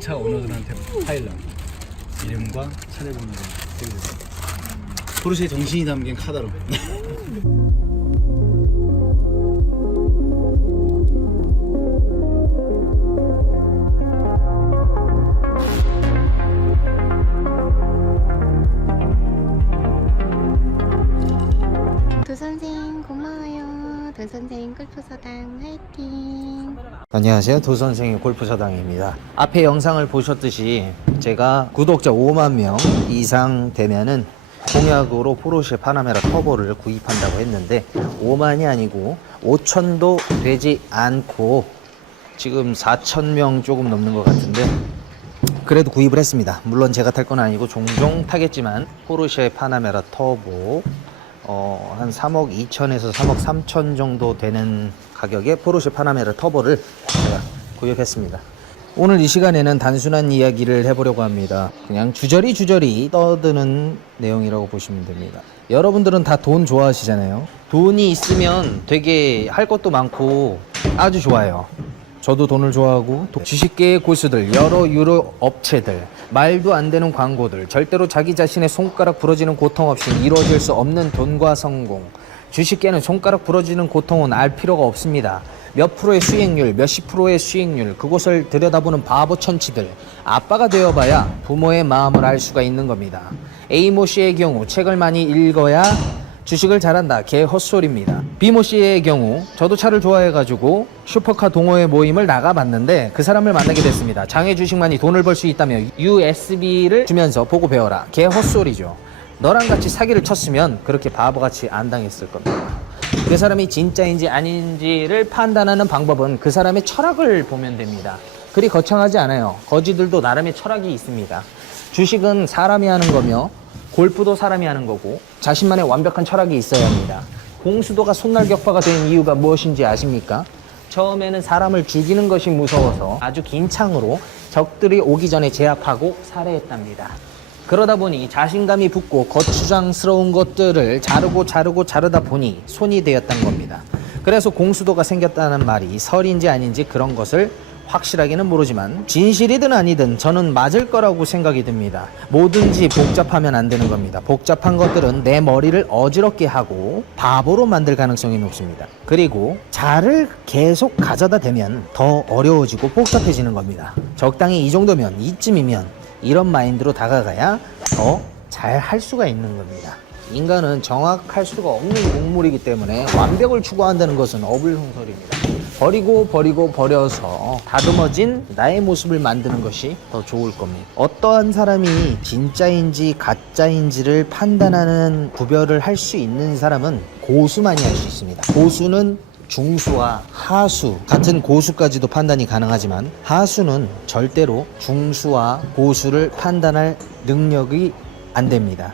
자동차 오너들한테 파일럿 이름과 차례번호를 드리고 포르쉐의 정신이 담긴 카다로. 도선생 고마워요. 도선생 골프서당 화이팅. 안녕하세요, 도선생의 골프서당입니다. 앞에 영상을 보셨듯이 제가 구독자 5만 명 이상 되면은 공약으로 포르쉐 파나메라 터보를 구입한다고 했는데 5만이 아니고 5천도 되지 않고 지금 4천 명 조금 넘는 것 같은데 그래도 구입을 했습니다. 물론 제가 탈 건 아니고 종종 타겠지만 포르쉐 파나메라 터보 한 3억 2천에서 3억 3천 정도 되는 가격에 포르쉐 파나메라 터보를 제가 구입했습니다. 오늘 이 시간에는 단순한 이야기를 해보려고 합니다. 그냥 주저리 떠드는 내용이라고 보시면 됩니다. 여러분들은 다 돈 좋아하시잖아요. 돈이 있으면 되게 할 것도 많고 아주 좋아요. 저도 돈을 좋아하고 주식계의 고수들, 여러 유료 업체들, 말도 안 되는 광고들, 절대로 자기 자신의 손가락 부러지는 고통 없이 이루어질 수 없는 돈과 성공. 주식계는 손가락 부러지는 고통은 알 필요가 없습니다. 몇 프로의 수익률, 몇십 프로의 수익률, 그곳을 들여다보는 바보 천치들. 아빠가 되어봐야 부모의 마음을 알 수가 있는 겁니다. A모 씨의 경우 책을 많이 읽어야 주식을 잘한다. 개 헛소리입니다. B모 씨의 경우 저도 차를 좋아해가지고 슈퍼카 동호회 모임을 나가봤는데 그 사람을 만나게 됐습니다. 장외 주식만이 돈을 벌 수 있다며 USB를 주면서 보고 배워라. 개 헛소리죠. 너랑 같이 사기를 쳤으면 그렇게 바보같이 안 당했을 겁니다. 그 사람이 진짜인지 아닌지를 판단하는 방법은 그 사람의 철학을 보면 됩니다. 그리 거창하지 않아요. 거지들도 나름의 철학이 있습니다. 주식은 사람이 하는 거며 골프도 사람이 하는 거고 자신만의 완벽한 철학이 있어야 합니다. 공수도가 손날격파가 된 이유가 무엇인지 아십니까? 처음에는 사람을 죽이는 것이 무서워서 아주 긴 창으로 적들이 오기 전에 제압하고 살해했답니다. 그러다 보니 자신감이 붙고 거추장스러운 것들을 자르다 보니 손이 되었던 겁니다. 그래서 공수도가 생겼다는 말이 설인지 아닌지 그런 것을 확실하게는 모르지만 진실이든 아니든 저는 맞을 거라고 생각이 듭니다. 뭐든지 복잡하면 안 되는 겁니다. 복잡한 것들은 내 머리를 어지럽게 하고 바보로 만들 가능성이 높습니다. 그리고 잘을 계속 가져다 대면 더 어려워지고 복잡해지는 겁니다. 적당히 이 정도면, 이쯤이면 이런 마인드로 다가가야 더 잘 할 수가 있는 겁니다. 인간은 정확할 수가 없는 동물이기 때문에 완벽을 추구한다는 것은 어불성설입니다. 버려서 다듬어진 나의 모습을 만드는 것이 더 좋을 겁니다. 어떠한 사람이 진짜인지 가짜인지를 판단하는 구별을 할 수 있는 사람은 고수만이 할 수 있습니다. 고수는 중수와 하수, 같은 고수까지도 판단이 가능하지만 하수는 절대로 중수와 고수를 판단할 능력이 안 됩니다.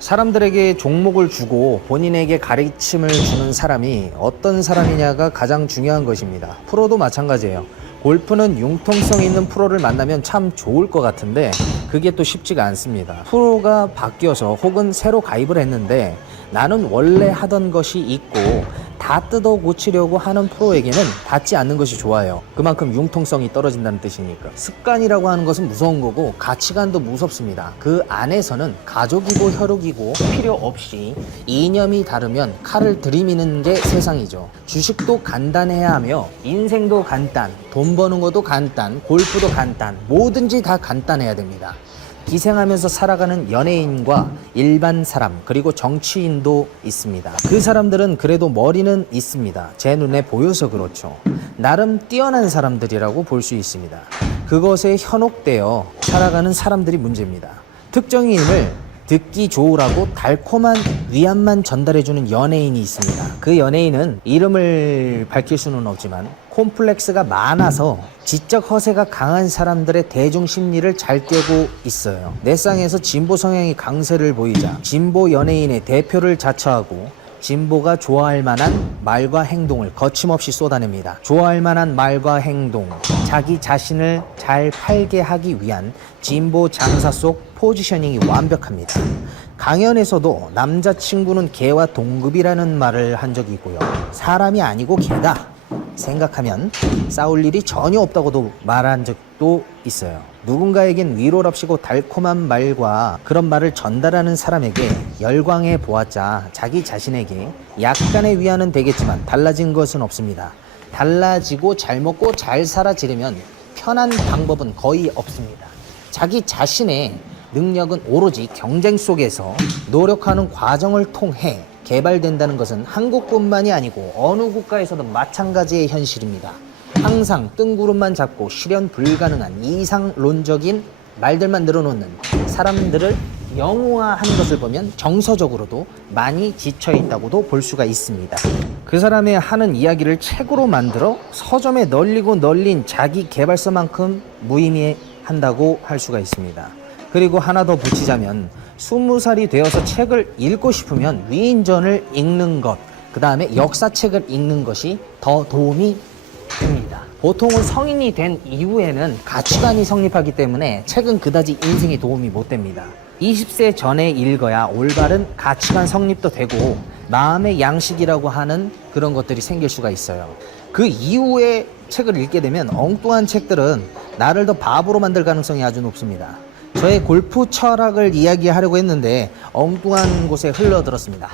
사람들에게 종목을 주고 본인에게 가르침을 주는 사람이 어떤 사람이냐가 가장 중요한 것입니다. 프로도 마찬가지예요. 골프는 융통성 있는 프로를 만나면 참 좋을 것 같은데 그게 또 쉽지가 않습니다. 프로가 바뀌어서 혹은 새로 가입을 했는데 나는 원래 하던 것이 있고 다 뜯어 고치려고 하는 프로에게는 닿지 않는 것이 좋아요. 그만큼 융통성이 떨어진다는 뜻이니까. 습관이라고 하는 것은 무서운 거고 가치관도 무섭습니다. 그 안에서는 가족이고 혈육이고 필요 없이 이념이 다르면 칼을 들이미는 게 세상이죠. 주식도 간단해야 하며 인생도 간단, 돈 버는 것도 간단, 골프도 간단, 뭐든지 다 간단해야 됩니다. 기생하면서 살아가는 연예인과 일반 사람 그리고 정치인도 있습니다. 그 사람들은 그래도 머리는 있습니다. 제 눈에 보여서 그렇죠. 나름 뛰어난 사람들이라고 볼 수 있습니다. 그것에 현혹되어 살아가는 사람들이 문제입니다. 특정인 힘을 듣기 좋으라고 달콤한 위안만 전달해주는 연예인이 있습니다. 그 연예인은 이름을 밝힐 수는 없지만 콤플렉스가 많아서 지적 허세가 강한 사람들의 대중 심리를 잘 꿰고 있어요. 내 쌍에서 진보 성향이 강세를 보이자 진보 연예인의 대표를 자처하고 진보가 좋아할 만한 말과 행동을 거침없이 쏟아냅니다. 좋아할 만한 말과 행동, 자기 자신을 잘 팔게 하기 위한 진보 장사 속 포지셔닝이 완벽합니다. 강연에서도 남자친구는 개와 동급이라는 말을 한 적이 있고요. 사람이 아니고 개다. 생각하면 싸울 일이 전혀 없다고도 말한 적도 있어요. 누군가에겐 위로랍시고 달콤한 말과 그런 말을 전달하는 사람에게 열광해 보았자 자기 자신에게 약간의 위안은 되겠지만 달라진 것은 없습니다. 달라지고 잘 먹고 잘 살아지려면 편한 방법은 거의 없습니다. 자기 자신의 능력은 오로지 경쟁 속에서 노력하는 과정을 통해 개발된다는 것은 한국뿐만이 아니고 어느 국가에서도 마찬가지의 현실입니다. 항상 뜬구름만 잡고 실현 불가능한 이상론적인 말들만 늘어놓는 사람들을 영웅화하는 것을 보면 정서적으로도 많이 지쳐있다고도 볼 수가 있습니다. 그 사람의 하는 이야기를 책으로 만들어 서점에 널리고 널린 자기 개발서만큼 무의미한다고 할 수가 있습니다. 그리고 하나 더 붙이자면 20살이 되어서 책을 읽고 싶으면 위인전을 읽는 것, 그 다음에 역사책을 읽는 것이 더 도움이 됩니다. 보통은 성인이 된 이후에는 가치관이 성립하기 때문에 책은 그다지 인생에 도움이 못 됩니다. 20세 전에 읽어야 올바른 가치관 성립도 되고 마음의 양식이라고 하는 그런 것들이 생길 수가 있어요. 그 이후에 책을 읽게 되면 엉뚱한 책들은 나를 더 바보로 만들 가능성이 아주 높습니다. 저의 골프 철학을 이야기하려고 했는데 엉뚱한 곳에 흘러들었습니다.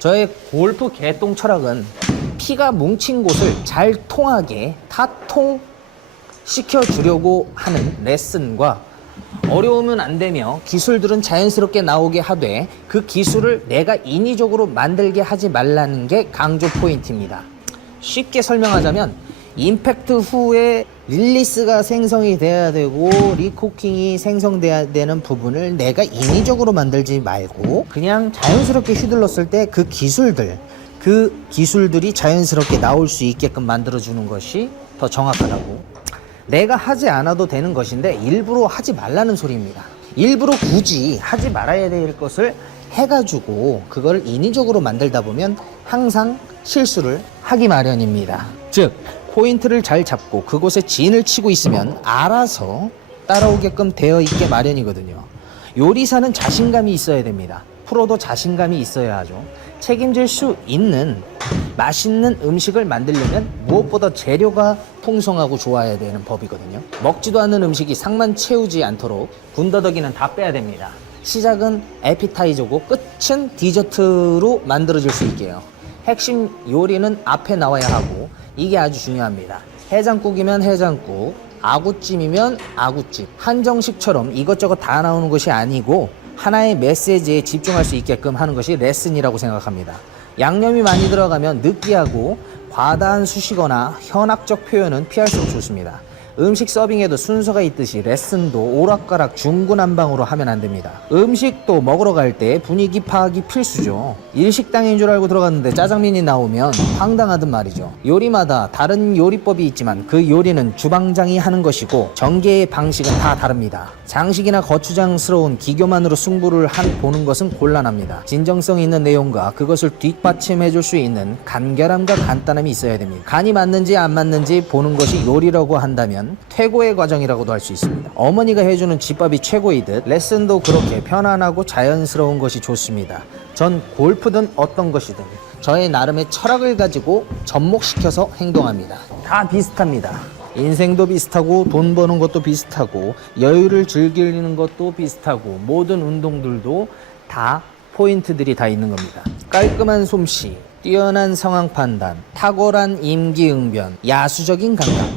저의 골프 개똥 철학은 피가 뭉친 곳을 잘 통하게 타통시켜주려고 하는 레슨과 어려우면 안 되며 기술들은 자연스럽게 나오게 하되 그 기술을 내가 인위적으로 만들게 하지 말라는 게 강조 포인트입니다. 쉽게 설명하자면 임팩트 후에 릴리스가 생성이 돼야 되고 리코킹이 생성돼야 되는 부분을 내가 인위적으로 만들지 말고 그냥 자연스럽게 휘둘렀을 때 그 기술들이 자연스럽게 나올 수 있게끔 만들어주는 것이 더 정확하다고. 내가 하지 않아도 되는 것인데 일부러 하지 말라는 소리입니다. 일부러 굳이 하지 말아야 될 것을 해가지고 그걸 인위적으로 만들다 보면 항상 실수를 하기 마련입니다. 즉 포인트를 잘 잡고 그곳에 진을 치고 있으면 알아서 따라오게끔 되어 있게 마련이거든요. 요리사는 자신감이 있어야 됩니다. 프로도 자신감이 있어야 하죠. 책임질 수 있는 맛있는 음식을 만들려면 무엇보다 재료가 풍성하고 좋아야 되는 법이거든요. 먹지도 않는 음식이 상만 채우지 않도록 군더더기는 다 빼야 됩니다. 시작은 에피타이저고 끝은 디저트로 만들어질 수 있게요. 핵심 요리는 앞에 나와야 하고 이게 아주 중요합니다. 해장국이면 해장국, 아구찜이면 아구찜. 한정식처럼 이것저것 다 나오는 것이 아니고 하나의 메시지에 집중할 수 있게끔 하는 것이 레슨이라고 생각합니다. 양념이 많이 들어가면 느끼하고 과다한 수식어나 현학적 표현은 피할수록 좋습니다. 음식 서빙에도 순서가 있듯이 레슨도 오락가락 중구난방으로 하면 안 됩니다. 음식도 먹으러 갈 때 분위기 파악이 필수죠. 일식당인 줄 알고 들어갔는데 짜장면이 나오면 황당하단 말이죠. 요리마다 다른 요리법이 있지만 그 요리는 주방장이 하는 것이고 전개의 방식은 다 다릅니다. 장식이나 거추장스러운 기교만으로 승부를 보는 것은 곤란합니다. 진정성 있는 내용과 그것을 뒷받침해 줄 수 있는 간결함과 간단함이 있어야 됩니다. 간이 맞는지 안 맞는지 보는 것이 요리라고 한다면 퇴고의 과정이라고도 할 수 있습니다. 어머니가 해주는 집밥이 최고이듯 레슨도 그렇게 편안하고 자연스러운 것이 좋습니다. 전 골프든 어떤 것이든 저의 나름의 철학을 가지고 접목시켜서 행동합니다. 다 비슷합니다. 인생도 비슷하고 돈 버는 것도 비슷하고 여유를 즐기는 것도 비슷하고 모든 운동들도 다 포인트들이 다 있는 겁니다. 깔끔한 솜씨, 뛰어난 상황 판단, 탁월한 임기응변, 야수적인 감각,